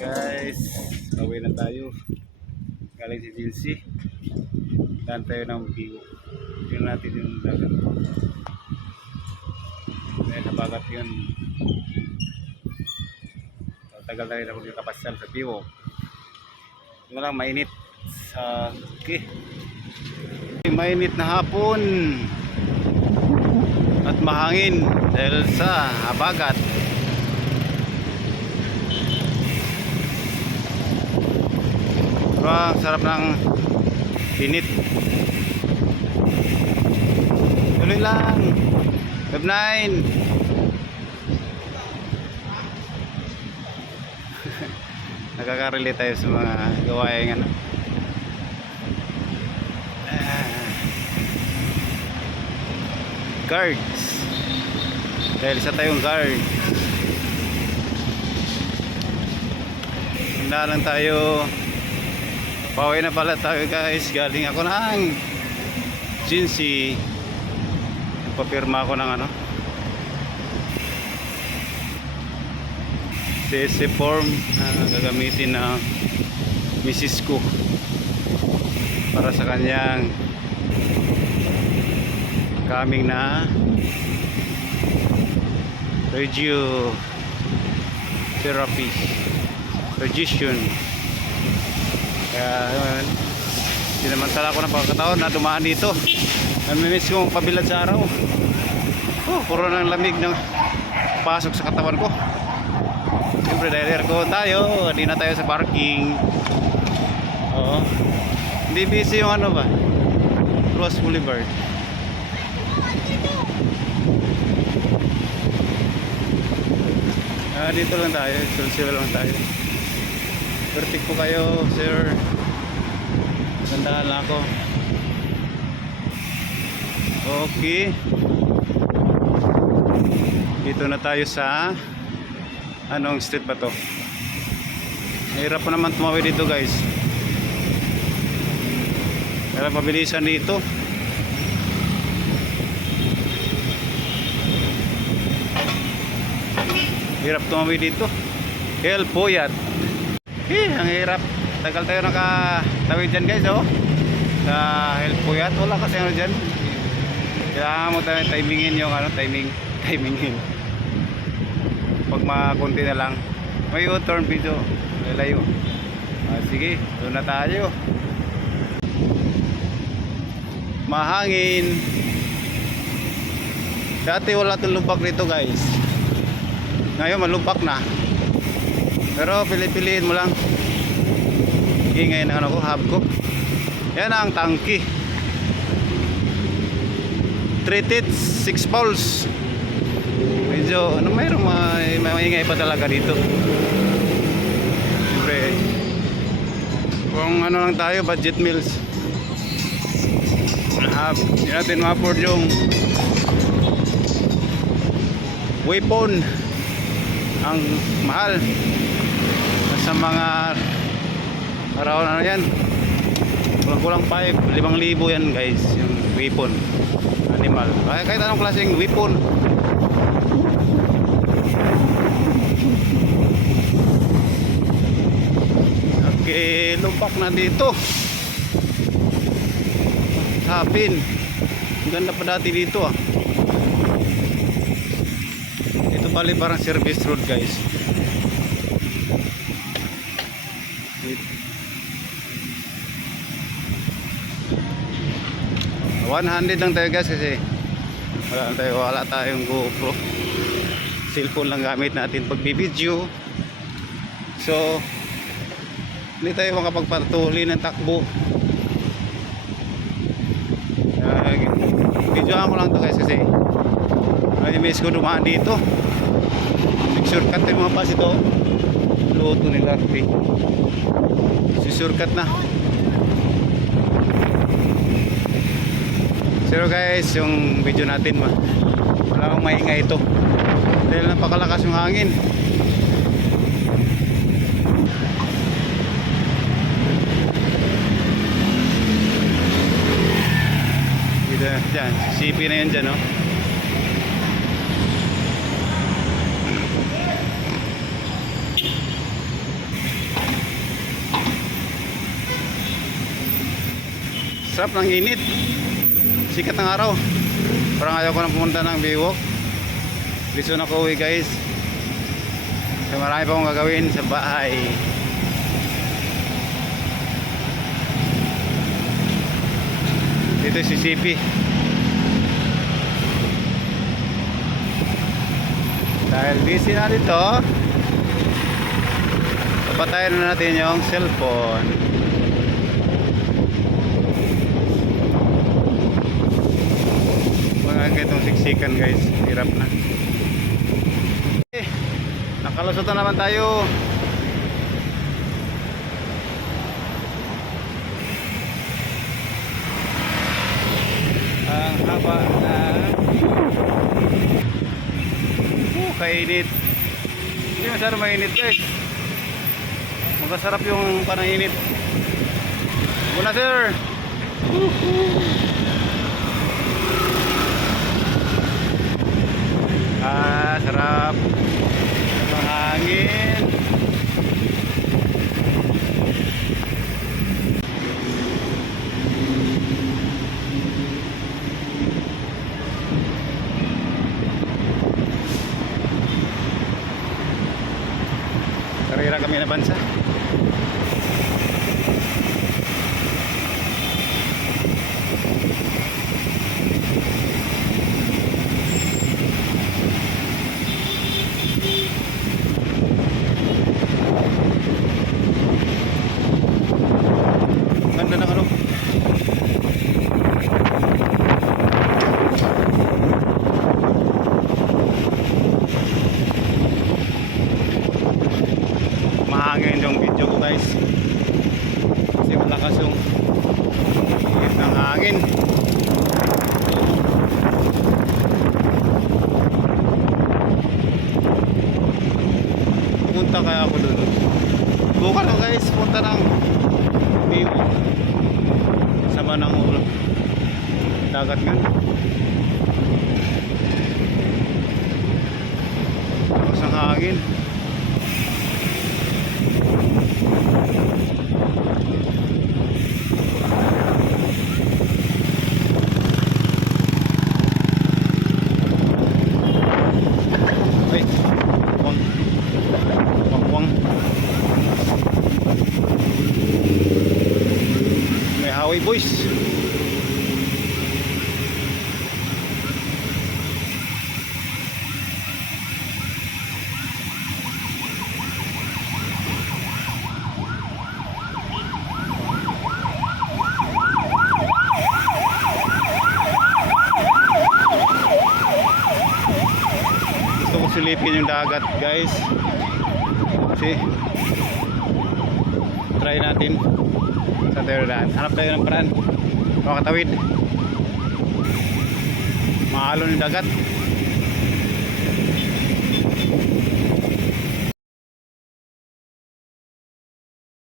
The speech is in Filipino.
Guys, away na tayo. Galing si Jinsi. Daan tayo ng view. Tingnan natin yung dagat. Dahil nabagat yun. Tagal tayo na kung kapasyal sa view. Yung lang mainit sa mainit na hapon at mahangin dahil sa habagat. Ang sarap ng init. Tuloy lang. Web 9. Nakaka-relate tayo sa mga gawain ano. Guards. Dahil isa tayong guard. Handa lang tayo. Pauwi na pala tayo guys. Galing ako ng Jinsi. Papirma ako ng ano CSC form na gagamitin na misis ko para sa kanyang coming na regio therapy registration. Kaya sinamantala ko ng pagkataon na dumaan dito. Namimiss kong pabilad sa araw. Puro ng lamig na pasok sa katawan ko. Siyempre dahil aircon tayo, hindi na tayo sa parking. Oo. Hindi busy yung ano ba, Cross Boulevard. Dito lang tayo, sul-sul lang tayo. Vertik po kayo, sir. Gandahan lang ako. Okay. Dito na tayo sa anong street ba to? Mahirap pa naman tumawid dito guys. Kaya pabilisan dito. Hirap tumawid dito. El Puyat. Ang hirap. Tagal tayo nakatawid dyan guys oh. Sa El Puyat. Wala kasi ano dyan. Kailangan mo tayo timingin yung ano, timingin. Pag makunti na lang. May U-turn video. Lalayo. Sige, doon na tayo. Mahangin. Dati wala itong lumpak dito guys. Ngayon malumpak na. Pero pili-piliin mo lang. Ngayon ang ano ko, hub ko. Yan ang tangki. 3 tits, 6 balls. Medyo ano, mayroong maingay pa talaga dito. Siyempre kung ano lang tayo, budget meals. Hindi natin ma-afford yung weapon. Ang mahal. Sa mga araw na yan, kulang 5,000 yan guys, yung weapon animal. Kahit anong klaseng weapon. Okay, lumpak na dito. Hapin. Ganda pa dati dito ah. Ito bali parang service road guys. 100 lang tayo guys kasi wala tayong GoPro. Cellphone lang gamit natin pag video. So hindi tayo makapagpatuloy ng takbo. Videoan ko lang to guys kasi miss ko dumaan dito. Shortcut yung mga bus ito. Luto nila si shortcut na. Pero guys, yung video natin wala akong maingay ito dahil napakalakas yung hangin. Dyan, CP na yan dyan, no? sarap ng init. Sikat ng araw. Parang ayaw ko na pumunta ng Biwok. Gusto na ko uwi guys. So, marami pa akong gagawin sa bahay. Dito si CP. Dahil busy na dito, papatayin na natin yung cellphone. Mga ganitong siksikan guys, hirap na. Nakalusot na naman tayo. Ang haba na kainit. Hindi masyadong mainit guys. Masarap yung panainit. Muna sir. Sarap. Mahangin. Karera kami na bansa. Ganda ng ano. Mahangin yung video ko guys. Kasi malakas yung hit ng hangin. Punta kaya ako doon. Bukan na guys, punta ng Biwok. Sama ng ulo. Dagat nga. Tapos ng hangin. Ay, wang. Wang. May Hawaii boys. Gusto ko silipin yung dagat guys. Kasi try natin sa tayo daan. Hanap tayo ng paraan makatawid. Mahalon yung dagat.